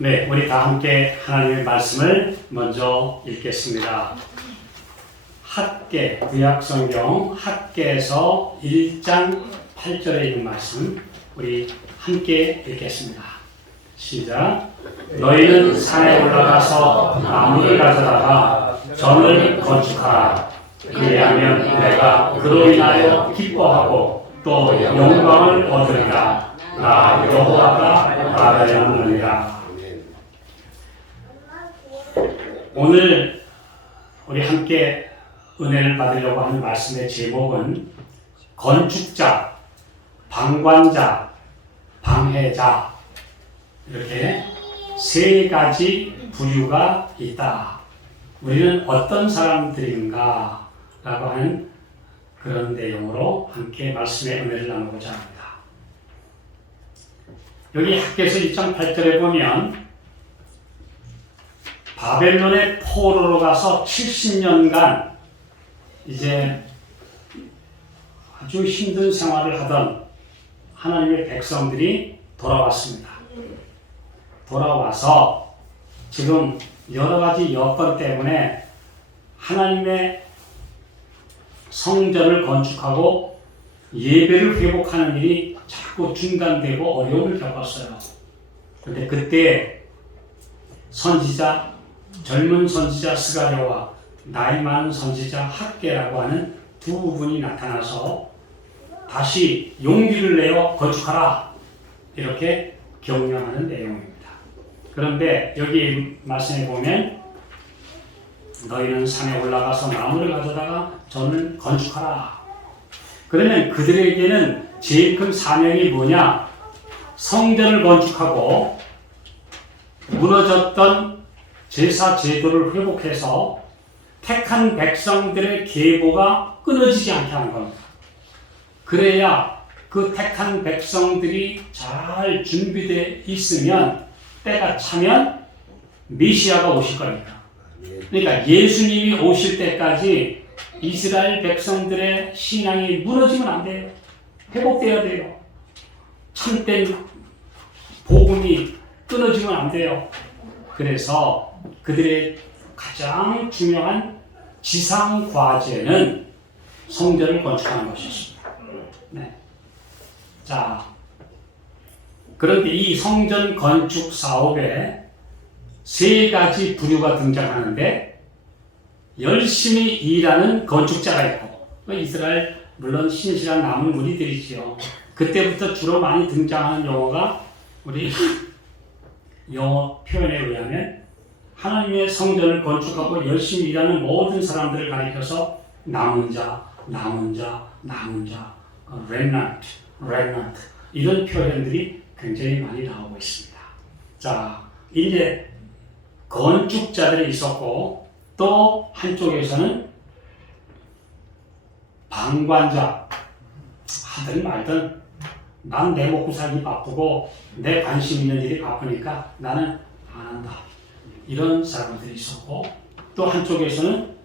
네, 우리 다 함께 하나님의 말씀을 먼저 읽겠습니다. 학계, 구약성경 학계에서 1장 8절에 있는 말씀 우리 함께 읽겠습니다. 시작. 너희는 산에 올라가서 나무를 가져다가 전을 건축하라. 그리하면 내가 그로 인하여 기뻐하고 또 영광을 얻으리라. 나 여호와가 말하였느니라. 오늘 우리 함께 은혜를 받으려고 하는 말씀의 제목은 건축자, 방관자, 방해자 이렇게 세 가지 부류가 있다. 우리는 어떤 사람들인가 라고 하는 그런 내용으로 함께 말씀의 은혜를 나누고자 합니다. 여기 학계에서 1장 8절에 보면 바벨론의 포로로 가서 70년간 이제 아주 힘든 생활을 하던 하나님의 백성들이 돌아왔습니다. 돌아와서 지금 여러 가지 여건 때문에 하나님의 성전을 건축하고 예배를 회복하는 일이 자꾸 중단되고 어려움을 겪었어요. 그런데 그때 선지자, 젊은 선지자 스가랴와 나이 많은 선지자 학계라고 하는 두 분이 나타나서 다시 용기를 내어 건축하라 이렇게 격려하는 내용입니다. 그런데 여기 말씀에 보면 너희는 산에 올라가서 나무를 가져다가 전을 건축하라. 그러면 그들에게는 제일 큰 사명이 뭐냐? 성전을 건축하고 무너졌던 제사 제도를 회복해서 택한 백성들의 계보가 끊어지지 않게 하는 겁니다. 그래야 그 택한 백성들이 잘 준비되어 있으면 때가 차면 메시아가 오실 겁니다. 그러니까 예수님이 오실 때까지 이스라엘 백성들의 신앙이 무너지면 안 돼요. 회복되어야 돼요. 참된 복음이 끊어지면 안 돼요. 그래서 그들의 가장 중요한 지상 과제는 성전을 건축하는 것이었습니다. 네. 자, 그런데 이 성전 건축 사업에 세 가지 부류가 등장하는데 열심히 일하는 건축자가 있고 이스라엘 물론 신실한 남은 무리들이지요. 그때부터 주로 많이 등장하는 용어가 우리 영어 표현에 의하면 하나님의 성전을 건축하고 열심히 일하는 모든 사람들을 가리켜서 남은 자, remnant 이런 표현들이 굉장히 많이 나오고 있습니다. 자, 이제 건축자들이 있었고 또 한쪽에서는 방관자, 하든 말든 난 내 먹고 살기 바쁘고 내 관심 있는 일이 바쁘니까 나는 안 한다. 이런 사람들이 있었고 또 한쪽에서는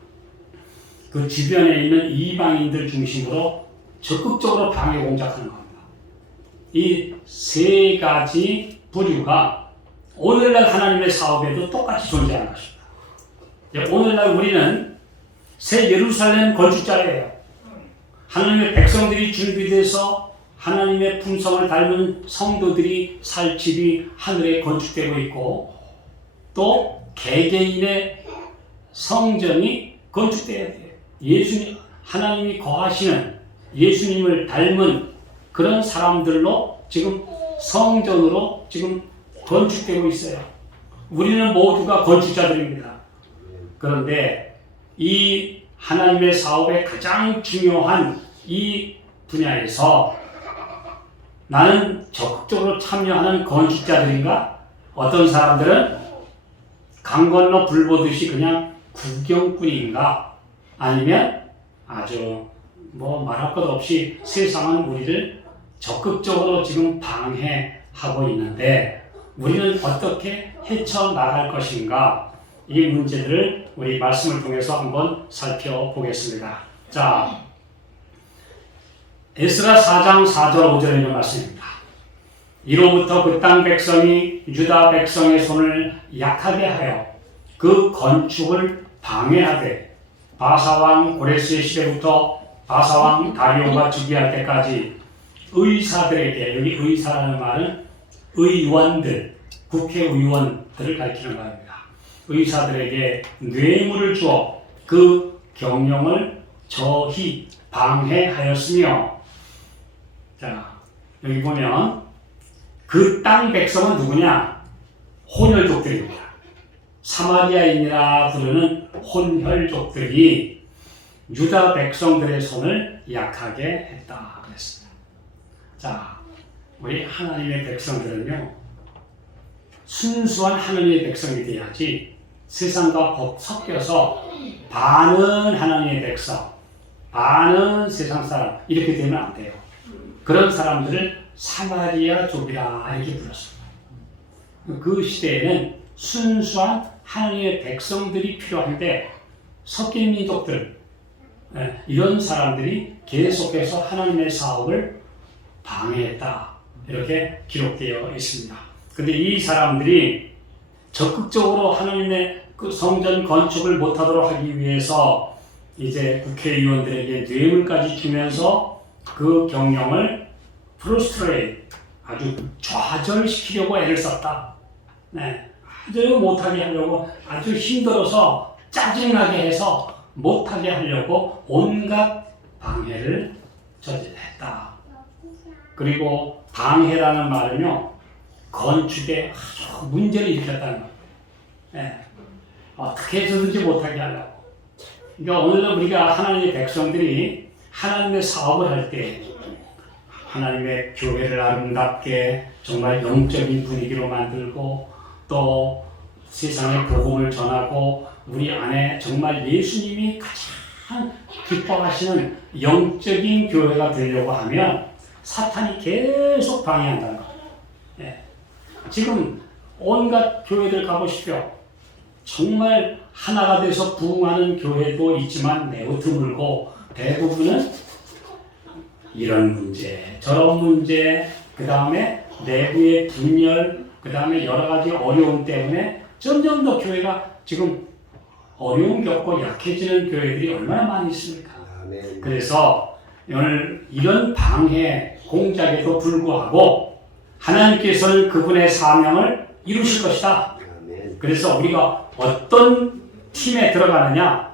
그 주변에 있는 이방인들 중심으로 적극적으로 방해 공작하는 겁니다. 이 세 가지 부류가 오늘날 하나님의 사업에도 똑같이 존재하는 것입니다. 오늘날 우리는 새 예루살렘 건축자예요. 하나님의 백성들이 준비돼서 하나님의 품성을 닮은 성도들이 살 집이 하늘에 건축되고 있고 또 개개인의 성전이 건축되어야 돼요. 예수님, 하나님이 거하시는 예수님을 닮은 그런 사람들로 지금 성전으로 지금 건축되고 있어요. 우리는 모두가 건축자들입니다. 그런데 이 하나님의 사업의 가장 중요한 이 분야에서 나는 적극적으로 참여하는 건축자들인가? 어떤 사람들은 강 건너 불 보듯이 그냥 구경꾼인가? 아니면 아주 말할 것 없이 세상은 우리를 적극적으로 지금 방해하고 있는데 우리는 어떻게 헤쳐나갈 것인가? 이 문제들을 우리 말씀을 통해서 한번 살펴보겠습니다. 자, 에스라 4장 4절 5절에 있는 말씀입니다. 이로부터 그 땅 백성이 유다 백성의 손을 약하게 하여 그 건축을 방해하되 바사왕 고레스의 시대부터 바사왕 다리오가 즉위할 때까지 의사들에게, 여기 의사라는 말은 의원들, 국회의원들을 가리키는 말입니다. 의사들에게 뇌물을 주어 그 경영을 저히 방해하였으며, 자, 여기 보면 그 땅 백성은 누구냐? 혼혈족들입니다. 사마리아인이라 부르는 혼혈족들이 유다 백성들의 손을 약하게 했다 그랬습니다. 자, 우리 하나님의 백성들은요, 순수한 하나님의 백성이 돼야지 세상과 섞여서 반은 하나님의 백성, 반은 세상 사람 이렇게 되면 안 돼요. 그런 사람들을 사마리아족이라 이렇게 불렀습니다. 그 시대에는 순수한 하나님의 백성들이 필요한데 섞인 민족들, 이런 사람들이 계속해서 하나님의 사업을 방해했다 이렇게 기록되어 있습니다. 근데 이 사람들이 적극적으로 하나님의 그 성전 건축을 못하도록 하기 위해서 이제 국회의원들에게 뇌물까지 주면서 그 경영을 프로스트레이트, 아주 좌절시키려고 애를 썼다. 네, 아주 못하게 하려고, 아주 힘들어서 짜증나게 해서 못하게 하려고 온갖 방해를 저질렀다. 그리고 방해라는 말은요, 건축에 아주 문제를 일으켰다는 거예요. 네, 어떻게 해서든지 못하게 하려고. 그러니까 오늘은 우리가 하나님의 백성들이 하나님의 사업을 할 때 하나님의 교회를 아름답게 정말 영적인 분위기로 만들고 또 세상에 복음을 전하고 우리 안에 정말 예수님이 가장 기뻐하시는 영적인 교회가 되려고 하면 사탄이 계속 방해한다는 거예요. 예. 지금 온갖 교회들 가보십시오. 정말 하나가 돼서 부흥하는 교회도 있지만 매우 드물고 대부분은 이런 문제, 저런 문제, 그 다음에 내부의 분열, 그 다음에 여러 가지 어려움 때문에 점점 더 교회가 지금 어려움 겪고 약해지는 교회들이 얼마나 많이 있습니까? 아멘. 그래서 오늘 이런 방해 공작에도 불구하고 하나님께서는 그분의 사명을 이루실 것이다. 아멘. 그래서 우리가 어떤 팀에 들어가느냐,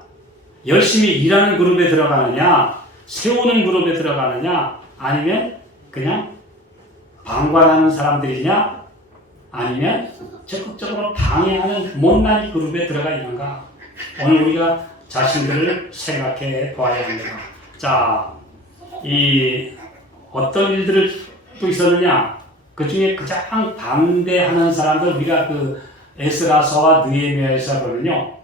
열심히 일하는 그룹에 들어가느냐, 세우는 그룹에 들어가느냐, 아니면 그냥 방관하는 사람들이냐, 아니면 적극적으로 방해하는 못난 그룹에 들어가 있는가. 오늘 우리가 자신들을 생각해 봐야 합니다. 자, 이 어떤 일들을 또 있었느냐, 그 중에 가장 반대하는 사람들, 우리가 그 에스라서와 느헤미야에서 보면요,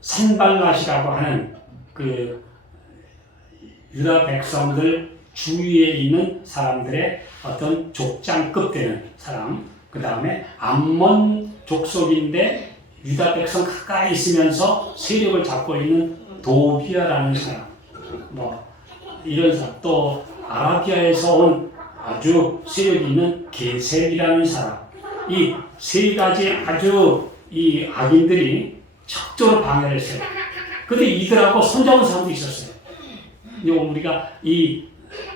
산발랏이라고 하는 그 유다 백성들 주위에 있는 사람들의 어떤 족장급 되는 사람, 그 다음에 암몬 족속인데 유다 백성 가까이 있으면서 세력을 잡고 있는 도비아라는 사람, 뭐 이런 사람, 또 아라비아에서 온 아주 세력이 있는 게셈이라는 사람, 이 세 가지 아주 이 악인들이 적극적으로 방해를 했어요. 근데 이들하고 손잡은 사람도 있었어요. 우리가 이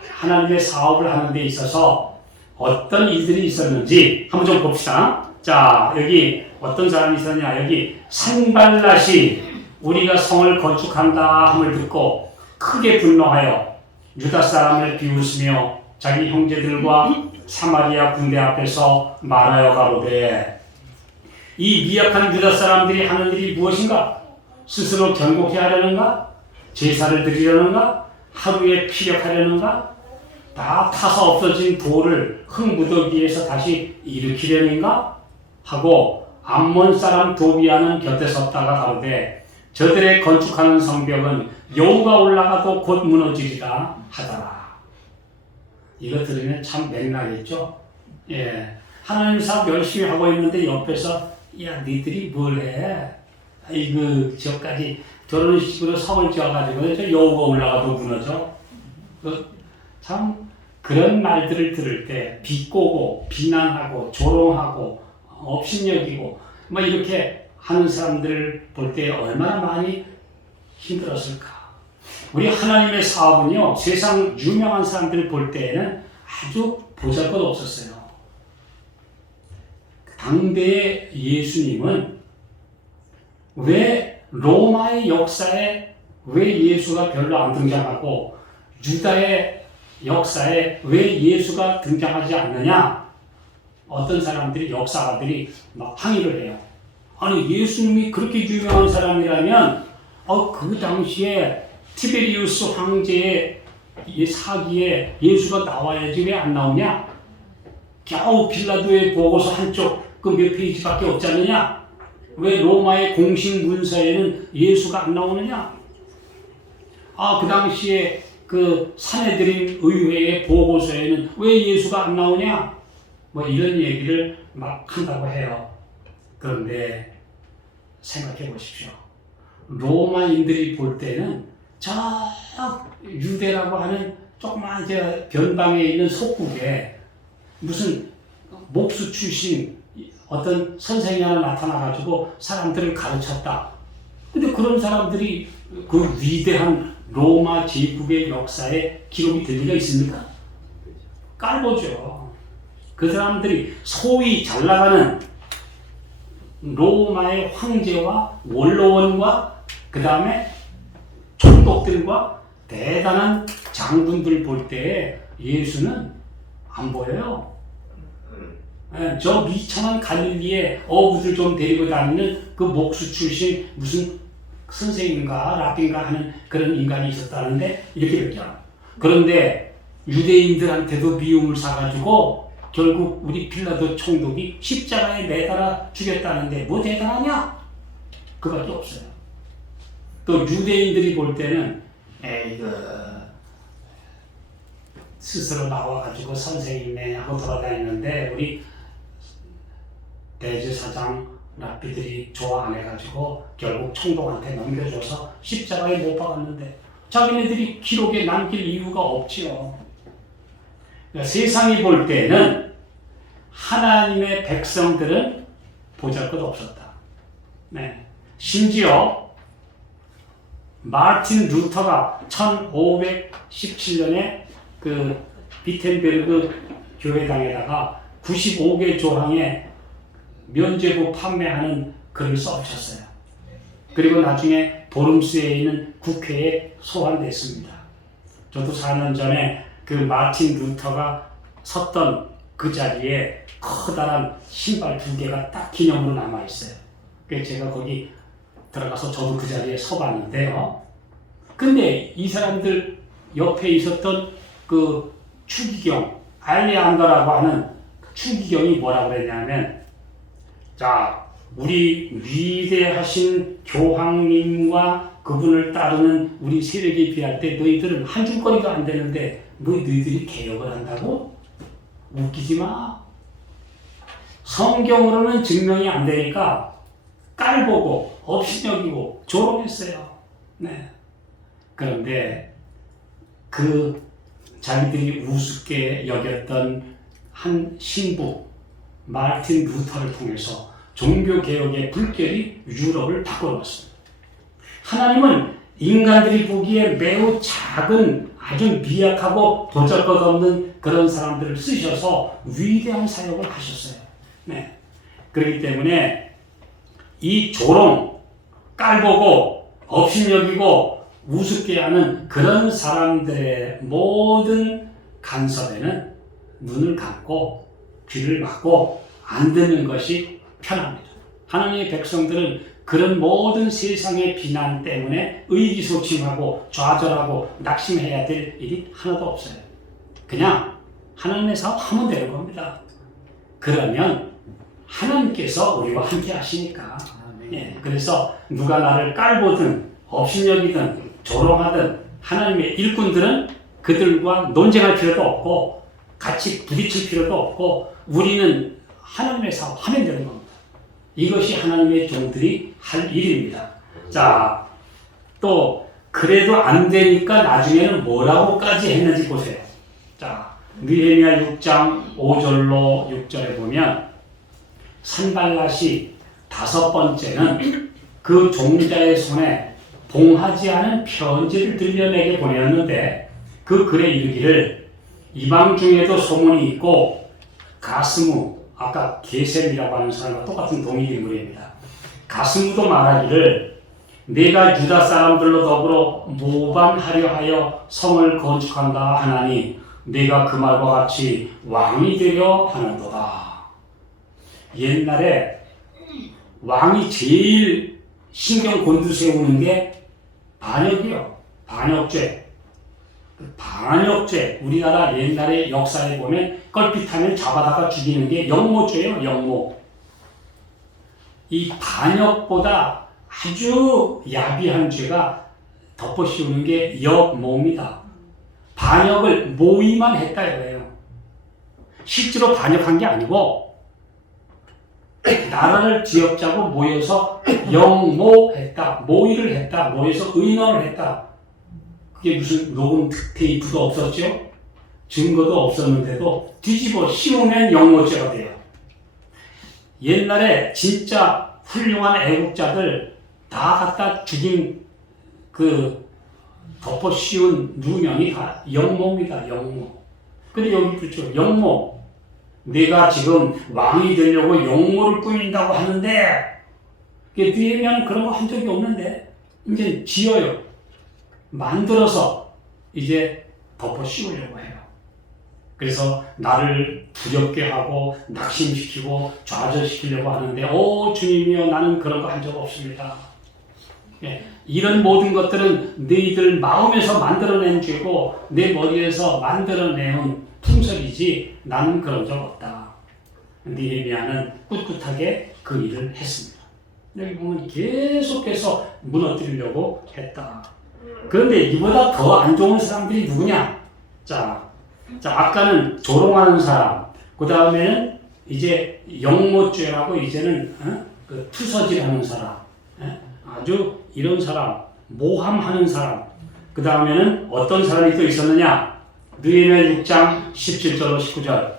하나님의 사업을 하는 데 있어서 어떤 일들이 있었는지 한번 좀 봅시다. 자, 여기 어떤 사람이 있었냐. 여기 산발랏이 우리가 성을 건축한다 함을 듣고 크게 분노하여 유다 사람을 비웃으며 자기 형제들과 사마리아 군대 앞에서 말하여 가로되, 이 미약한 유다 사람들이 하는 일이 무엇인가? 스스로 견고케 하려는가? 제사를 드리려는가? 하루에 피력하려는가? 다 타서 없어진 돌을 흙무더기에서 다시 일으키려는가? 하고 암몬 사람 도비아는 곁에 섰다가 가로되, 저들의 건축하는 성벽은 여호가 올라가도 곧 무너지리라 하더라. 이거 들으면 참 맥락있죠? 예. 하나님 사업 열심히 하고 있는데 옆에서, 야, 니들이 뭘 해? 아이고, 저까지 저런 식으로 성을 지어가지고 저 여우가 올라가도 무너져. 참 그런 말들을 들을 때 비꼬고 비난하고 조롱하고 업신여기고 뭐 이렇게 하는 사람들을 볼 때 얼마나 많이 힘들었을까. 우리 하나님의 사업은요, 세상 유명한 사람들을 볼 때에는 아주 보잘것없었어요. 당대의 예수님은 왜 로마의 역사에 왜 예수가 별로 안 등장하고 유다의 역사에 왜 예수가 등장하지 않느냐? 어떤 사람들이, 역사가들이 막 항의를 해요. 아니, 예수님이 그렇게 유명한 사람이라면 그 당시에 티베리우스 황제의 사기에 예수가 나와야지 왜 안 나오냐? 겨우 빌라도의 보고서 한쪽 그 몇 페이지밖에 없지 않느냐? 왜 로마의 공식 문서에는 예수가 안 나오느냐? 그 당시에 그 사내들인 의회의 보고서에는 왜 예수가 안 나오냐? 뭐 이런 얘기를 막 한다고 해요. 그런데 생각해 보십시오. 로마인들이 볼 때는 저 유대라고 하는 조그만 변방에 있는 속국에 무슨 목수 출신 어떤 선생이 하나 나타나가지고 사람들을 가르쳤다. 근데 그런 사람들이 그 위대한 로마 제국의 역사에 기록이 될 리가 있습니까? 깔보죠. 그 사람들이 소위 잘 나가는 로마의 황제와 원로원과 그 다음에 총독들과 대단한 장군들 볼 때 예수는 안 보여요. 저 미천한 갈릴리에 어부들 좀 데리고 다니는 그 목수 출신 무슨 선생인가 랍인가 하는 그런 인간이 있었다는데 이렇게 얘기해요. 그런데 유대인들한테도 미움을 사가지고 결국 우리 빌라도 총독이 십자가에 매달아 죽였다는데 뭐 대단하냐? 그밖에 없어요. 또 유대인들이 볼 때는 스스로 나와가지고 선생님네 하고 돌아다니는데 우리 대제사장 랍비들이 좋아 안 해가지고 결국 총독한테 넘겨줘서 십자가에 못 박았는데 자기네들이 기록에 남길 이유가 없지요. 그러니까 세상이 볼 때는 하나님의 백성들은 보잘것없었다. 네. 심지어 마틴 루터가 1517년에 그 비텐베르그 교회당에다가 95개 조항에 면죄부 판매하는 글을 써붙였어요. 그리고 나중에 보름스에 있는 국회에 소환됐습니다. 저도 4년 전에 그 마틴 루터가 섰던 그 자리에 커다란 신발 2개가 딱 기념으로 남아있어요. 그래서 제가 거기 들어가서 저도 그 자리에 서봤는데요. 근데 이 사람들 옆에 있었던 그 추기경, 알레안더라고 하는 추기경이 뭐라고 그랬냐면, 자, 우리 위대하신 교황님과 그분을 따르는 우리 세력에 비할 때 너희들은 한 줄거리도 안 되는데 뭐 너희들이 개혁을 한다고? 웃기지 마. 성경으로는 증명이 안 되니까 깔보고 업신여기고 조롱했어요. 네. 그런데 그 자기들이 우습게 여겼던 한 신부 마틴 루터를 통해서 종교개혁의 불길이 유럽을 바꿔놓았습니다. 하나님은 인간들이 보기에 매우 작은 아주 미약하고 보잘것없는 그런 사람들을 쓰셔서 위대한 사역을 하셨어요. 네. 그렇기 때문에 이 조롱, 깔보고 업신여기고 우습게 하는 그런 사람들의 모든 간섭에는 눈을 감고 귀를 막고 안 듣는 것이 편합니다. 하나님의 백성들은 그런 모든 세상의 비난 때문에 의기소침하고 좌절하고 낙심해야 될 일이 하나도 없어요. 그냥 하나님의 사업 하면 되는 겁니다. 그러면 하나님께서 우리와 함께 하시니까. 예, 그래서 누가 나를 깔보든 업신여기든 조롱하든 하나님의 일꾼들은 그들과 논쟁할 필요도 없고 같이 부딪힐 필요도 없고 우리는 하나님의 사업 하면 되는 겁니다. 이것이 하나님의 종들이 할 일입니다. 자, 또 그래도 안 되니까 나중에는 뭐라고까지 했는지 보세요. 자, 느헤미야 6장 5절로 6절에 보면 산발랏이 다섯 번째는 그 종자의 손에 봉하지 않은 편지를 들려 내게 보내었는데 그 글에 이르기를 이방 중에도 소문이 있고 가스무 아까 게셈이라고 하는 사람과 똑같은 동일 인물입니다. 가스무도 말하기를 내가 유다 사람들로 더불어 모반하려 하여 성을 건축한다 하나니 내가 그 말과 같이 왕이 되려 하는도다. 옛날에 왕이 제일 신경 곤두세우는 게 반역이요. 반역죄. 반역죄. 우리나라 옛날의 역사에 보면 껄핏하면 잡아다가 죽이는 게 영모죄예요. 영모. 이 반역보다 아주 야비한 죄가 덮어씌우는 게 역모입니다. 반역을 모의만 했다 이거예요. 실제로 반역한 게 아니고 나라를 뒤엎자고 모여서 영모했다. 모의를 했다. 모여서 의논을 했다. 그게 무슨 녹음 테이프도 없었죠? 증거도 없었는데도 뒤집어 씌우면 영모죄가 돼요. 옛날에 진짜 훌륭한 애국자들 다 갖다 죽인 그 덮어 씌운 누명이 다 영모입니다. 영모. 근데 여기 그렇죠. 영모. 내가 지금 왕이 되려고 영모를 꾸민다고 하는데 느헤미야는 그런 거 한 적이 없는데 이제 지어요. 만들어서 이제 덮어 씌우려고 해요. 그래서 나를 두렵게 하고 낙심시키고 좌절시키려고 하는데 주님이여 나는 그런 거 한 적 없습니다. 예, 이런 모든 것들은 너희들 마음에서 만들어낸 죄고 내 머리에서 만들어내온 풍설이지 나는 그런 적 없다. 느헤미야는 꿋꿋하게 그 일을 했습니다. 여기 보면 계속해서 무너뜨리려고 했다. 그런데 이보다 더 안 좋은 사람들이 누구냐? 자, 아까는 조롱하는 사람, 그 다음에는 이제 영모죄라고 이제는 그 투서질하는 사람, 아주 이런 사람, 모함하는 사람. 그 다음에는 어떤 사람이 또 있었느냐? 느헤미야 6장 17절로 19절.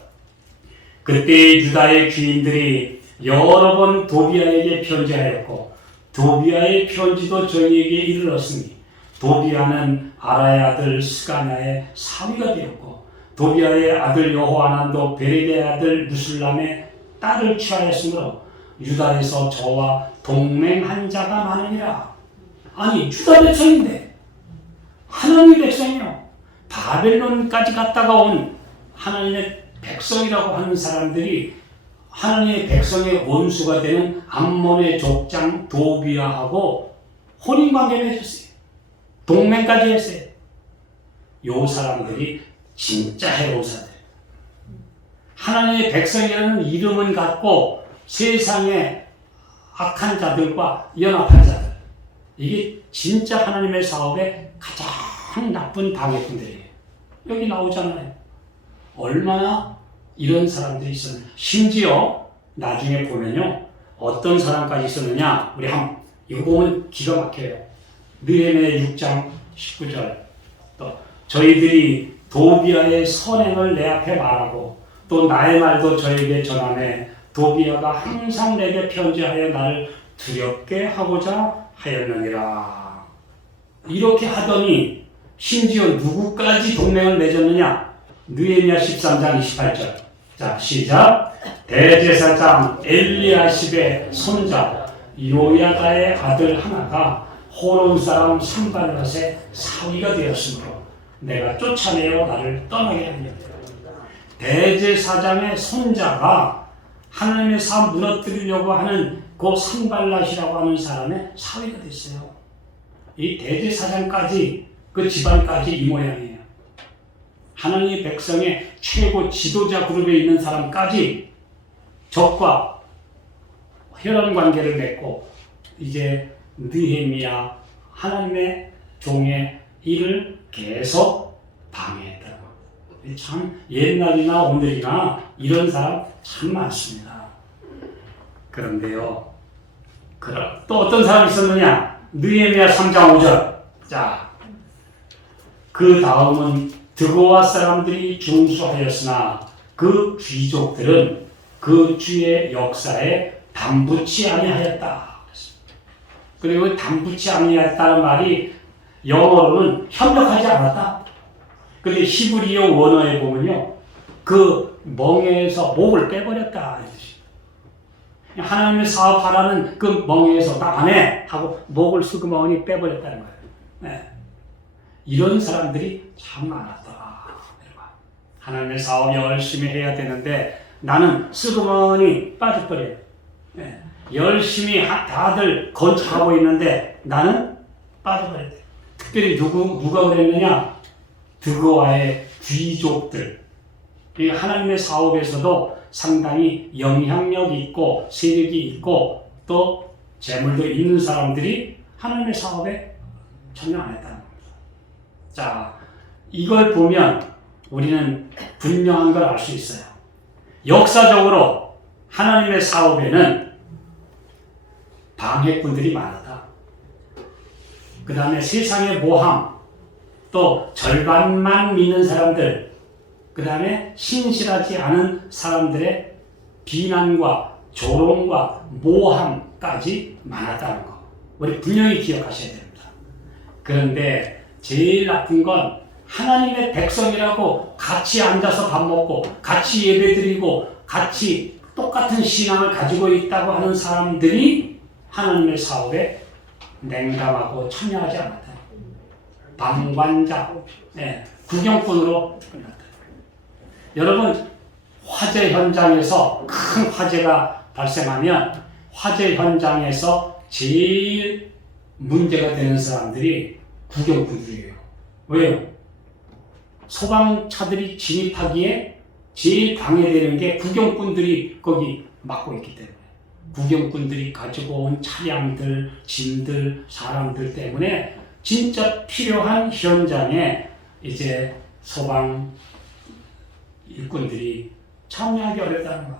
그때 유다의 귀인들이 여러 번 도비아에게 편지하였고 도비아의 편지도 저희에게 이르렀으니 도비아는 아라의 아들 스가냐의 사위가 되었고 도비아의 아들 여호하난도 베레게의 아들 무술람의 딸을 취하였으므로 유다에서 저와 동맹한 자가 많으니라. 아니 유다 백성인데 하나님의 백성이요. 바벨론까지 갔다가 온 하나님의 백성이라고 하는 사람들이 하나님의 백성의 원수가 되는 암몬의 족장 도비아하고 혼인관계를 해줬어요. 동맹까지 했어요. 요 사람들이 진짜 해로운 사람들. 하나님의 백성이라는 이름은 갖고 세상의 악한 자들과 연합한 자들. 이게 진짜 하나님의 사업의 가장 나쁜 방해꾼들이에요. 여기 나오잖아요. 얼마나 이런 사람들이 있었느냐. 심지어 나중에 보면요. 어떤 사람까지 있었느냐. 우리 이거 보면 기가 막혀요. 느헤미야 6장 19절. 또 저희들이 도비아의 선행을 내 앞에 말하고 또 나의 말도 저에게 전하매 도비아가 항상 내게 편지하여 나를 두렵게 하고자 하였느니라. 이렇게 하더니 심지어 누구까지 동맹을 맺었느냐? 느헤미야 13장 28절. 자, 시작. 대제사장 엘리야십의 손자 요야다의 아들 하나가 호론 사람 산발랏의 사위가 되었으므로 내가 쫓아내어 나를 떠나게 하였다. 대제사장의 손자가 하나님의 사업 무너뜨리려고 하는 그 산발랏이라고 하는 사람의 사위가 됐어요. 이 대제사장까지 그 집안까지 이 모양이에요. 하나님의 백성의 최고 지도자 그룹에 있는 사람까지 적과 혈연 관계를 맺고 이제 느헤미야 하나님의 종의 일을 계속 방해했다. 참 옛날이나 오늘이나 이런 사람 참 많습니다. 그런데요, 또 어떤 사람이 있었느냐? 느헤미야 3장 5절. 자, 그 다음은 드고아 사람들이 중수하였으나 그 귀족들은 그 주의 역사에 담붙지 아니하였다. 그리고 담붙지 아니하였다는 말이 영어로는 협력하지 않았다. 근데 히브리어 원어에 보면요, 그 멍에에서 목을 빼버렸다. 하나님의 사업하라는 그 멍에에서 나 안 해! 하고 목을 슬그머니 빼버렸다는 거예요. 네. 이런 사람들이 참 많았더라. 하나님의 사업 열심히 해야 되는데 나는 슬그머니 빠져버려요. 네. 열심히 다들 건축하고 있는데 나는 빠져버려야 돼. 특별히 누가 그랬느냐? 드고아의 귀족들. 하나님의 사업에서도 상당히 영향력 있고 세력이 있고 또 재물도 있는 사람들이 하나님의 사업에 참여 안 했다는 겁니다. 자, 이걸 보면 우리는 분명한 걸 알 수 있어요. 역사적으로 하나님의 사업에는 방해꾼들이 많았다. 그 다음에 세상의 모함, 또 절반만 믿는 사람들, 그 다음에 신실하지 않은 사람들의 비난과 조롱과 모함까지 많았다는 거. 우리 분명히 기억하셔야 됩니다. 그런데 제일 나쁜 건 하나님의 백성이라고 같이 앉아서 밥 먹고 같이 예배드리고 같이 똑같은 신앙을 가지고 있다고 하는 사람들이 하나님의 사업에 냉담하고 참여하지 않았다. 방관자, 구경꾼으로 끝났다. 여러분, 화재 현장에서 큰 화재가 발생하면 화재 현장에서 제일 문제가 되는 사람들이 구경꾼들이에요. 왜요? 소방차들이 진입하기에 제일 방해되는 게 구경꾼들이 거기 막고 있기 때문에, 구경꾼들이 가지고 온 차량들, 짐들, 사람들 때문에 진짜 필요한 현장에 이제 소방 일꾼들이 참여하기 어렵다는 거.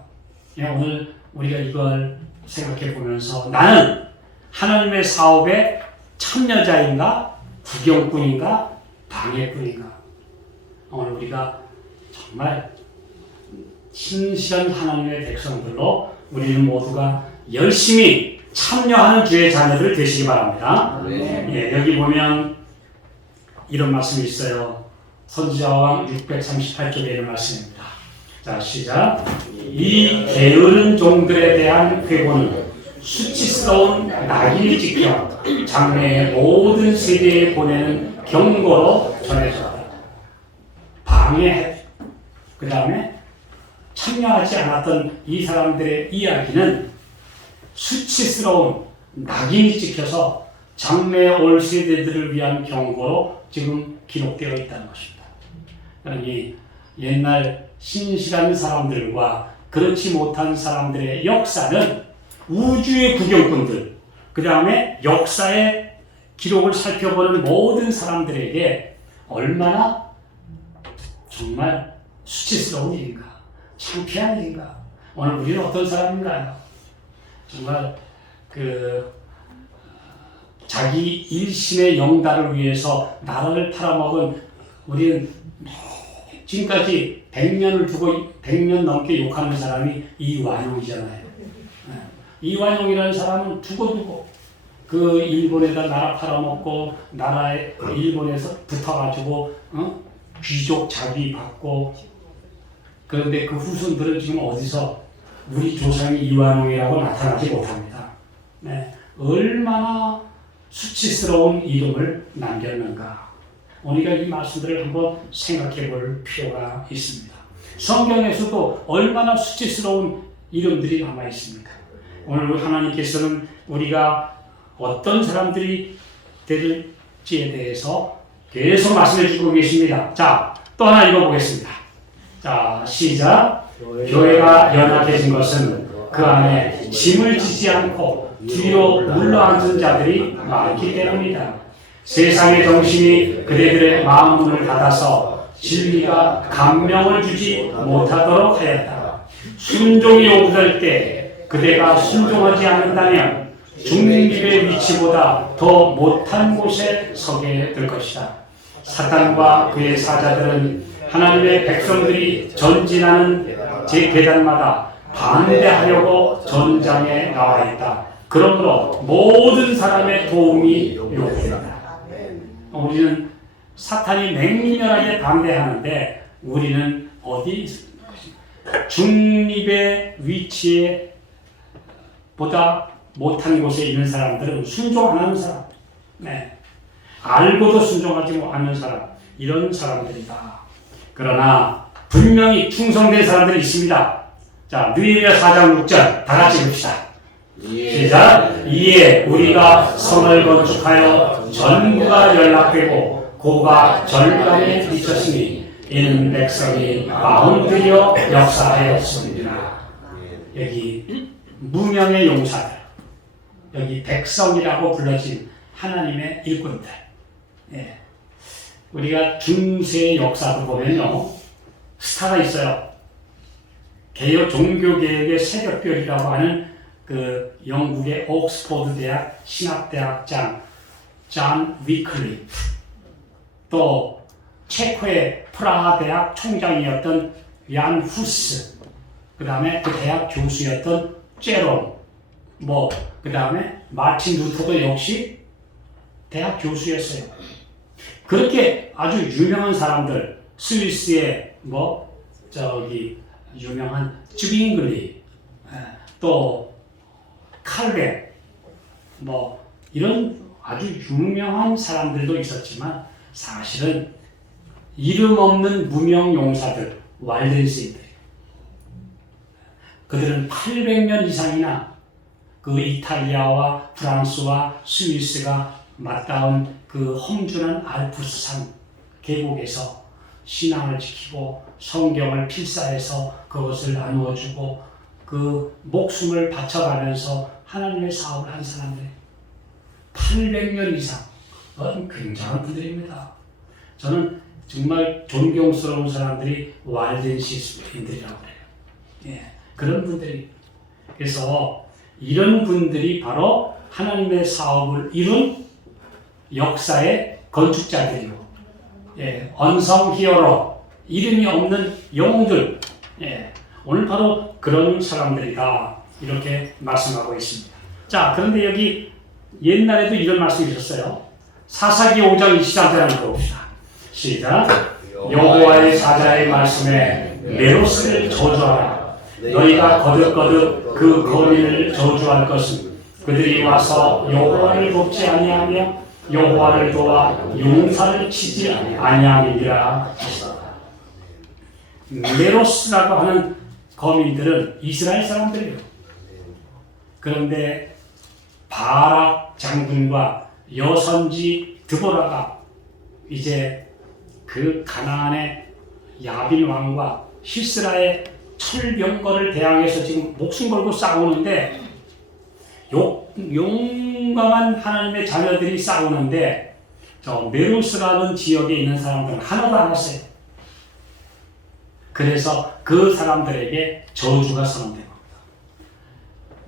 오늘 우리가 이걸 생각해 보면서 나는 하나님의 사업에 참여자인가, 구경꾼인가, 방해꾼인가. 오늘 우리가 정말 신실한 하나님의 백성들로 우리는 모두가 열심히 참여하는 주의 자녀들 되시기 바랍니다. 네. 여기 보면 이런 말씀이 있어요. 선지자왕 638쪽에 이런 말씀입니다. 자, 시작. 이 게으른 종들에 대한 회고는 수치스러운 낙인이 찍혀 장래의 모든 세대에 보내는 경고로 전해졌다. 방해, 그 다음에 참여하지 않았던 이 사람들의 이야기는 수치스러운 낙인이 찍혀서 장래에 올 세대들을 위한 경고로 지금 기록되어 있다는 것입니다. 그러니 옛날 신실한 사람들과 그렇지 못한 사람들의 역사는 우주의 구경꾼들, 그 다음에 역사의 기록을 살펴보는 모든 사람들에게 얼마나 정말 수치스러운 일인가, 창피한 일인가. 오늘 우리는 어떤 사람인가요? 정말 자기 일심의 영달을 위해서 나라를 팔아먹은, 우리는 지금까지 100년을 두고 100년 넘게 욕하는 사람이 이완용이잖아요. 이완용이라는 사람은 두고두고 그 일본에다 나라 팔아먹고 나라에 일본에서 붙어가지고 귀족 자비 받고, 그런데 그 후손들은 지금 어디서 우리 조상이 이완용이라고 나타나지 못합니다. 얼마나 수치스러운 이름을 남겼는가. 우리가 이 말씀들을 한번 생각해 볼 필요가 있습니다. 성경에서도 얼마나 수치스러운 이름들이 남아 있습니까? 오늘 하나님께서는 우리가 어떤 사람들이 될지에 대해서 계속 말씀해 주고 계십니다. 자, 또 하나 읽어보겠습니다. 자, 시작. 교회가 연약해진 것은 그 안에 짐을 지지 않고 뒤로 물러앉은 자들이 많기 때문이다. 세상의 정신이 그대들의 마음문을 닫아서 진리가 감명을 주지 못하도록 하였다. 순종이 요구될 때 그대가 순종하지 않는다면 죽는 길의 위치보다 더 못한 곳에 서게 될 것이다. 사탄과 그의 사자들은 하나님의 백성들이 전진하는 제 계단마다 반대하려고 전장에 나와 있다. 그러므로 모든 사람의 도움이 요구된다. 우리는 사탄이 맹렬하게 반대하는데 우리는 어디 있습니까? 중립의 위치에 보다 못한 곳에 있는 사람들은 순종 안 하는 사람, 알고도 순종하지 않는 사람, 이런 사람들이다. 그러나 분명히 충성된 사람들이 있습니다. 자, 느헤미야 4장 6절 다 같이 봅시다. 시작. 이에 우리가 성을 건축하여 전부가 연락되고 고가 절망에 미쳤으니 이는 백성이 마음 들여 역사하였습니다. 여기 무명의 용사들, 여기 백성이라고 불러진 하나님의 일꾼들. 우리가 중세 역사도 보면요, 스타가 있어요. 종교개혁의 새벽별이라고 하는 그 영국의 옥스퍼드 대학 신학대학장 존 위클리, 또 체코의 프라하 대학 총장이었던 얀 후스, 그 다음에 그 대학 교수였던 제롬, 그 다음에 마틴 루터도 역시 대학 교수였어요. 그렇게 아주 유명한 사람들, 스위스의 유명한 쯔빙글리, 또 칼베, 이런 아주 유명한 사람들도 있었지만 사실은 이름 없는 무명 용사들, 왈덴시인들, 그들은 800년 이상이나 그 이탈리아와 프랑스와 스위스가 맞닿은 그 험준한 알프스산 계곡에서 신앙을 지키고 성경을 필사해서 그것을 나누어주고 그 목숨을 바쳐가면서 하나님의 사업을 한 사람들, 800년 이상, 굉장한 분들입니다. 저는 정말 존경스러운 사람들이 왈덴시인들이라고 그래요. 그런 분들이. 그래서 이런 분들이 바로 하나님의 사업을 이룬 역사의 건축자들이요. 언성 히어로, 이름이 없는 영웅들. 오늘 바로 그런 사람들이다. 이렇게 말씀하고 있습니다. 자, 그런데 여기 옛날에도 이런 말씀이 있었어요. 사사기 5장 23절을 봅시다. 시작. 여호와의 사자의 말씀에 메로스를 저주하라. 너희가 거듭거듭 그 거민을 저주할 것은 그들이 와서 여호와를 돕지 아니하며 여호와를 도와 용사를 치지 아니함이니라 하시더라. 메로스라고 하는 거민들은 이스라엘 사람들이에요. 그런데 바락 장군과 여선지 드보라가 이제 그 가나안의 야빈 왕과 시스라의 철병거를 대항해서 지금 목숨 걸고 싸우는데, 용감한 하나님의 자녀들이 싸우는데 저 메로스라는 지역에 있는 사람들은 하나도 안 왔어요. 그래서 그 사람들에게 저주가 선언된 겁니다.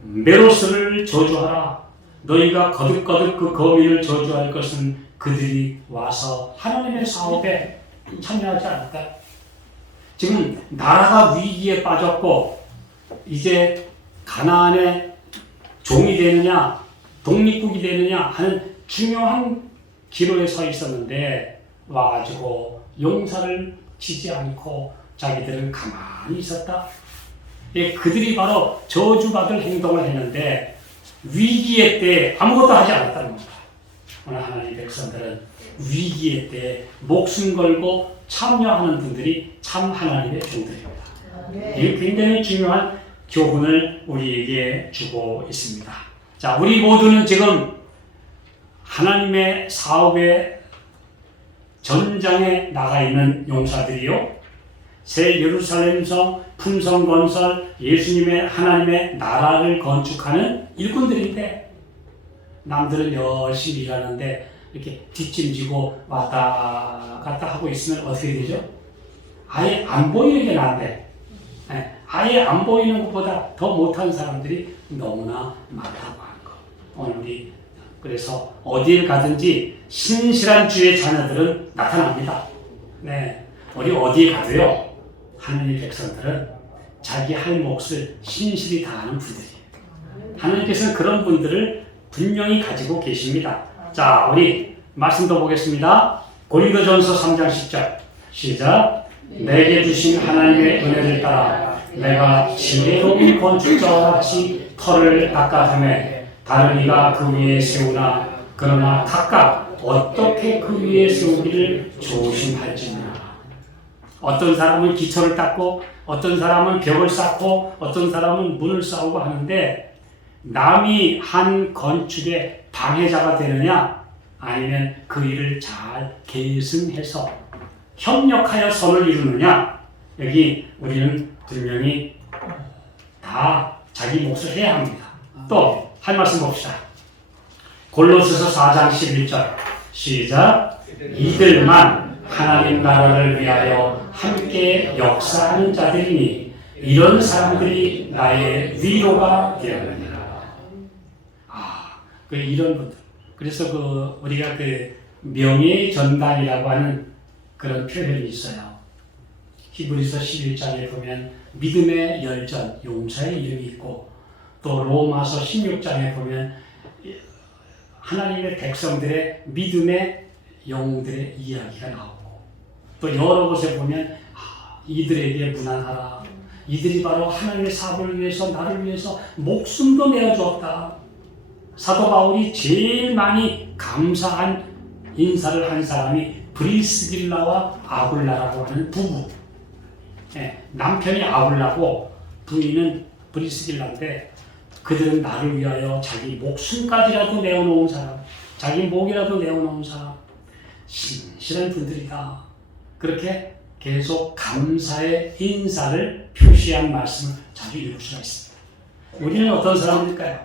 메로스를 저주하라. 너희가 거듭거듭 그 거민을 저주할 것은 그들이 와서 하나님의 사업에 참여하지 않았다. 지금 나라가 위기에 빠졌고 이제 가나안의 종이 되느냐 독립국이 되느냐 하는 중요한 기로에 서 있었는데 와가지고 용사를 치지 않고 자기들은 가만히 있었다. 그들이 바로 저주받을 행동을 했는데 위기의 때 아무것도 하지 않았다는 겁니다. 오늘 하나님의 백성들은 위기의 때 목숨 걸고 참여하는 분들이 참 하나님의 종들입니다. 이게 굉장히 중요한 교훈을 우리에게 주고 있습니다. 자, 우리 모두는 지금 하나님의 사업의 전장에 나가 있는 용사들이요, 새 예루살렘성 품성 건설, 예수님의 하나님의 나라를 건축하는 일꾼들인데, 남들은 열심히 일하는데 이렇게 뒷짐지고 왔다 갔다 하고 있으면 어떻게 되죠? 아예 안 보이는 게 난데, 아예 안 보이는 것보다 더 못한 사람들이 너무나 많다고 하는 거. 오늘 우리 그래서 어디에 가든지 신실한 주의 자녀들은 나타납니다. 네, 우리 어디에 가도요, 하나님의 백성들은 자기 할 몫을 신실히 다하는 분들이에요. 하나님께서는 그런 분들을 분명히 가지고 계십니다. 자, 우리 말씀 더 보겠습니다. 고린도전서 3장 10절 시작. 내게 주신 하나님의 은혜를 따라 내가 지혜로운 건축자와 같이 터를 닦아가며 다른 이가 그 위에 세우나 그러나 각각 어떻게 그 위에 세우기를 조심할지니라. 어떤 사람은 기초를 닦고 어떤 사람은 벽을 쌓고 어떤 사람은 문을 쌓고 하는데, 남이 한 건축의 방해자가 되느냐 아니면 그 일을 잘 계승해서 협력하여 선을 이루느냐, 여기 우리는 분명히 다 자기 몫을 해야 합니다. 또 한 말씀 봅시다. 골로새서 4장 11절 시작. 이들만 하나님 나라를 위하여 함께 역사하는 자들이니 이런 사람들이 나의 위로가 되었느니라. 이런 분들. 그래서 우리가 명예의 전당이라고 하는 그런 표현이 있어요. 히브리서 11장에 보면 믿음의 열전, 용사의 이름이 있고, 또 로마서 16장에 보면 하나님의 백성들의 믿음의 영웅들의 이야기가 나오고, 또 여러 곳에 보면 이들에게 문안하라. 이들이 바로 하나님의 사업을 위해서, 나를 위해서 목숨도 내어주었다. 사도 바울이 제일 많이 감사한 인사를 한 사람이 브리스길라와 아굴라라고 하는 부부. 남편이 아굴라고 부인은 브리스길라인데, 그들은 나를 위하여 자기 목숨까지라도 내어놓은 사람, 자기 목이라도 내어놓은 사람, 신실한 분들이다. 그렇게 계속 감사의 인사를 표시한 말씀을 자주 읽을 수가 있습니다. 우리는 어떤 사람일까요?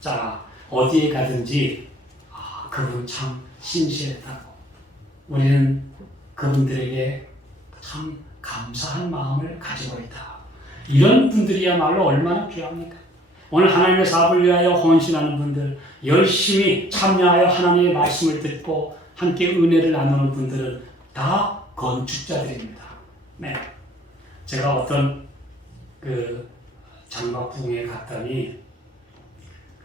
자, 어디에 가든지 그분 참 신실했다고, 우리는 그분들에게 참 감사한 마음을 가지고 있다. 이런 분들이야말로 얼마나 귀합니까? 오늘 하나님의 사업을 위하여 헌신하는 분들, 열심히 참여하여 하나님의 말씀을 듣고 함께 은혜를 나누는 분들은 다 건축자들입니다. 네, 제가 어떤 장막궁에 갔더니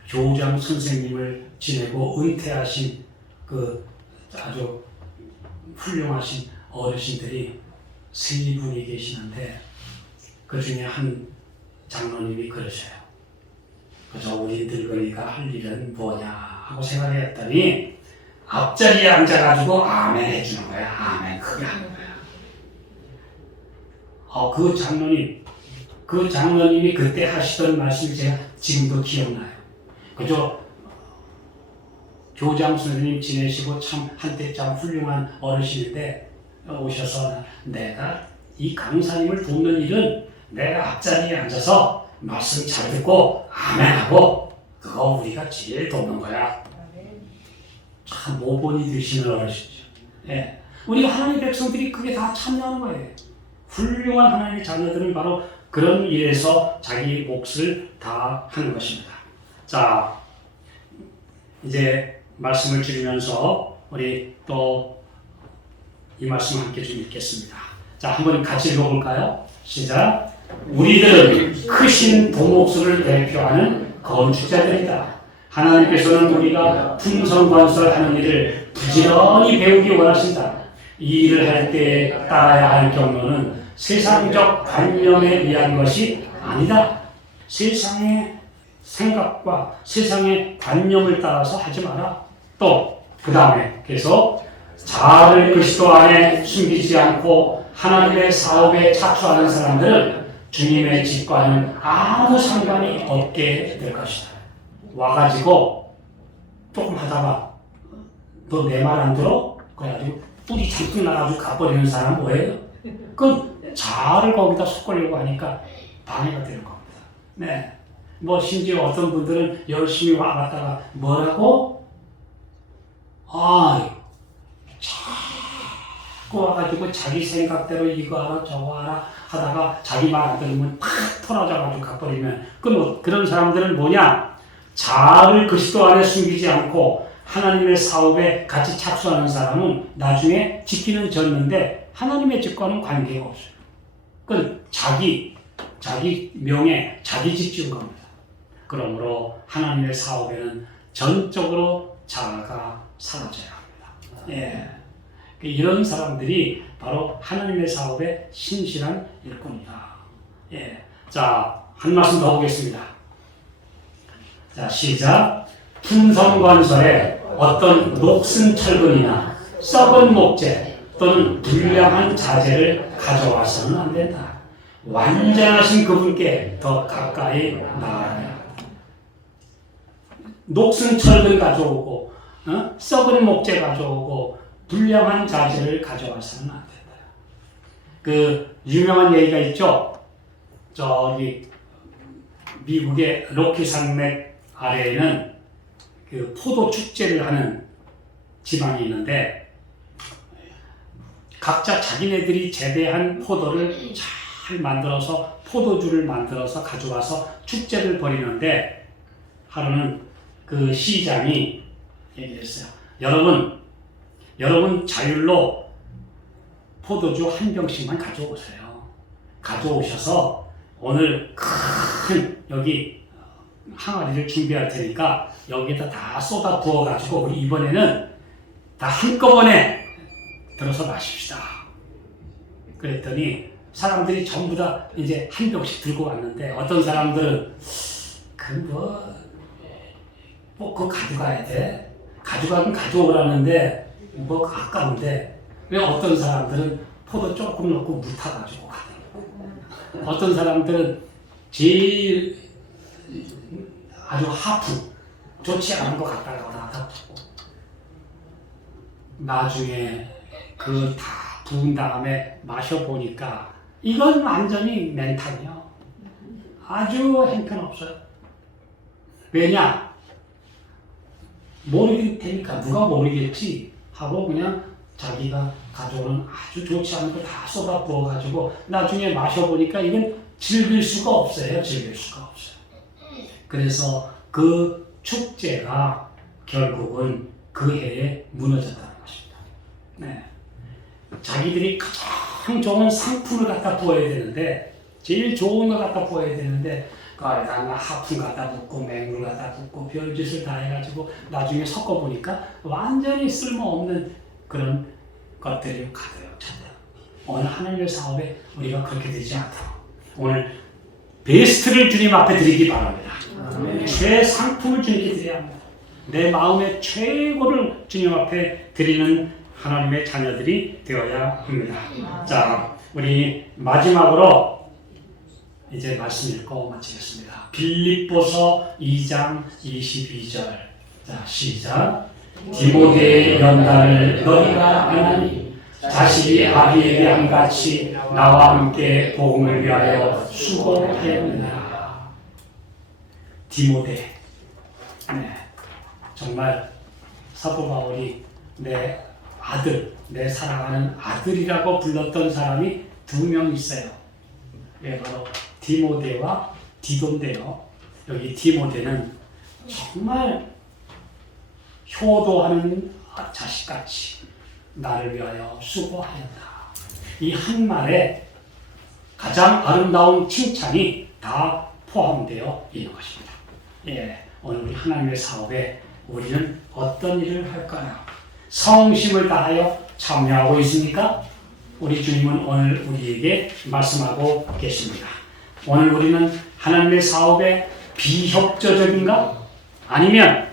교장 선생님을 지내고 은퇴하신 아주 훌륭하신 어르신들이 세 분이 계시는데, 그 중에 한 장로님이 그러셔요. 그래서 우리 늙은이가 할 일은 뭐냐 하고 생각했더니 앞자리에 앉아가지고 아멘 해주는 거야. 아멘 크게 하는 거야. 그 장로님이 그때 하시던 말씀이 제가 지금도 기억나요. 그저 교장 선생님 지내시고 참 한때 참 훌륭한 어르신인데 오셔서 내가 이 강사님을 돕는 일은 내가 앞자리에 앉아서 말씀 잘 듣고 아멘하고 그거 우리가 제일 돕는 거야. 참 모본이 되시는 어르신이죠. 예. 우리 하나님의 백성들이 그게 다 참여하는 거예요. 훌륭한 하나님의 자녀들은 바로 그런 일에서 자기 몫을 다 하는 것입니다. 자, 이제 말씀을 드리면서 우리 또 이 말씀 함께 좀 읽겠습니다. 자, 한번 같이 읽어볼까요? 시작. 우리들은 크신 도목수를 대표하는 건축자들이다. 하나님께서는 우리가 풍성건설하는 일을 부지런히 배우기 원하신다. 이 일을 할 때 따라야 할 경로는 세상적 관념에 의한 것이 아니다. 세상의 생각과 세상의 관념을 따라서 하지 마라. 또 그 다음에 계속 자아를 그리스도 안에 숨기지 않고 하나님의 사업에 착수하는 사람들은 주님의 집과는 아무 상관이 없게 될 것이다. 와가지고 조금 하다가 너 내 말 안 들어? 그래가지고 뿔이 잔뜩 나가지고 가버리는 사람은 뭐예요? 그건 자아를 거기다 섞으려고 하니까 방해가 되는 겁니다. 네. 뭐 심지어 어떤 분들은 열심히 와갔다가 뭐라고? 자꾸 와가지고 자기 생각대로 이거 하라 저거 하라 하다가 자기 말 안 들으면 팍 터져가지고 가버리면 그런 사람들은 뭐냐? 자아를 그리스도 안에 숨기지 않고 하나님의 사업에 같이 착수하는 사람은 나중에 짓기는 졌는데 하나님의 짓과는 관계가 없어요. 그건 자기 명예, 자기 집 지은 겁니다. 그러므로 하나님의 사업에는 전적으로 자아가 사라져야 합니다. 예. 이런 사람들이 바로 하나님의 사업의 신실한 일꾼이다. 예. 자, 한 말씀 더 보겠습니다. 자, 시작. 품성관설에 어떤 녹슨 철근이나 썩은 목재 또는 불량한 자재를 가져와서는 안 된다. 완전하신 그분께 더 가까이 나아가야 한다. 녹슨 철근 가져오고 썩은 목재 가져오고 불량한 자재를 가져와서는 안 된다. 그 유명한 얘기가 있죠. 저기 미국의 로키 산맥 아래에는 그 포도 축제를 하는 지방이 있는데 각자 자기네들이 재배한 포도를 잘 만들어서 포도주를 만들어서 가져와서 축제를 벌이는데 하루는 그 시장이 얘기했어요. 여러분 자율로 포도주 한 병씩만 가져오세요. 가져오셔서 오늘 큰 여기 항아리를 준비할 테니까 여기에다 다 쏟아 부어가지고 우리 이번에는 다 한꺼번에 들어서 마십시다. 그랬더니 사람들이 전부 다 이제 한 병씩 들고 왔는데 어떤 사람들은 그거 가져가야 돼. 가져가긴 가져오라는데 뭐 아까운데 왜 어떤 사람들은 포도 조금 넣고 물 타가지고 가더라고. 어떤 사람들은 제일 아주 하프 좋지 않은 거 갖다가 갖다 두고 나중에 그 다 부은 다음에 마셔보니까 이건 완전히 멘탈이요. 아주 형편없어요. 왜냐? 모르게 되니까 누가 모르겠지 하고 그냥 자기가 가져오는 아주 좋지 않은 거 다 쏟아 부어가지고 나중에 마셔보니까 이건 즐길 수가 없어요. 그래서 그 축제가 결국은 그 해에 무너졌다는 것입니다. 네. 자기들이 가장 좋은 상품을 갖다 부어야 되는데 제일 좋은 거 갖다 부어야 되는데 거기다가 하품 갖다 붓고 맹물 갖다 붓고 별짓을 다 해가지고 나중에 섞어보니까 완전히 쓸모없는 그런 것들이 가득 찼대요. 오늘 하나님의 사업에 우리가 그렇게 되지 않도록 오늘 베스트를 주님 앞에 드리기 바랍니다. 최상품을 주님께 드려야 합니다. 내 마음의 최고를 주님 앞에 드리는 하나님의 자녀들이 되어야 합니다. 자, 우리 마지막으로 이제 말씀 읽고 마치겠습니다. 빌립보서 2장 22절. 자, 시작. 디모데의 연단을 너희가 아나니 자식이 아비에게 함같이 나와 함께 복음을 위하여 수고하였느니라. 디모데. 네, 정말 사도 바울이 내 아들, 내 사랑하는 아들이라고 불렀던 사람이 2명 있어요. 예, 바로 디모데와 디돈데요. 여기 디모데는 정말 효도하는 자식같이 나를 위하여 수고하였다. 이 한 말에 가장 아름다운 칭찬이 다 포함되어 있는 것입니다. 예, 오늘 우리 하나님의 사업에 우리는 어떤 일을 할까요? 성심을 다하여 참여하고 있습니까? 우리 주님은 오늘 우리에게 말씀하고 계십니다. 오늘 우리는 하나님의 사업에 비협조적인가? 아니면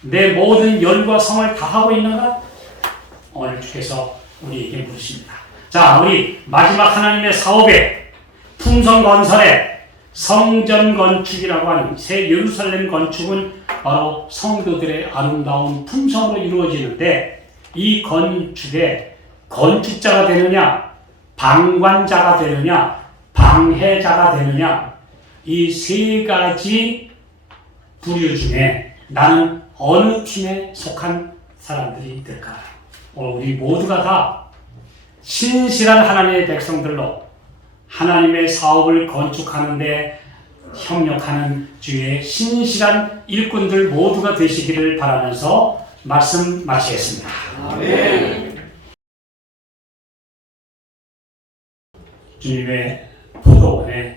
내 모든 열과 성을 다하고 있는가? 오늘 주께서 우리에게 물으십니다. 자, 우리 마지막 하나님의 사업에 품성건설에 성전 건축이라고 하는 새 예루살렘 건축은 바로 성도들의 아름다운 품성으로 이루어지는데 이 건축에 건축자가 되느냐, 방관자가 되느냐, 방해자가 되느냐 이 세 가지 부류 중에 나는 어느 팀에 속한 사람들이 될까? 오늘 우리 모두가 다 신실한 하나님의 백성들로 하나님의 사업을 건축하는데 협력하는 주의 신실한 일꾼들 모두가 되시기를 바라면서 말씀 마치겠습니다. 아멘. 주님의 포도원에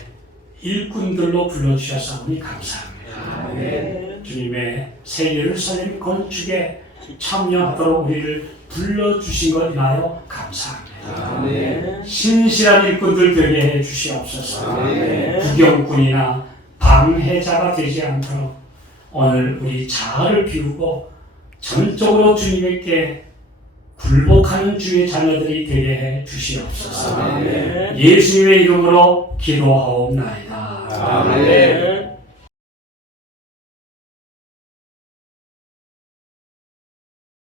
일꾼들로 불러주셔서 감사합니다. 아멘. 주님의 새 예루살렘 건축에 참여하도록 우리를 불러주신 것 인하여 감사합니다. 아멘. 신실한 일꾼들 되게 해 주시옵소서. 아멘. 구경꾼이나 방해자가 되지 않도록 오늘 우리 자아를 비우고 전적으로 주님께 굴복하는 주의 자녀들이 되게 해 주시옵소서. 아멘. 예수님의 이름으로 기도하옵나이다. 아멘.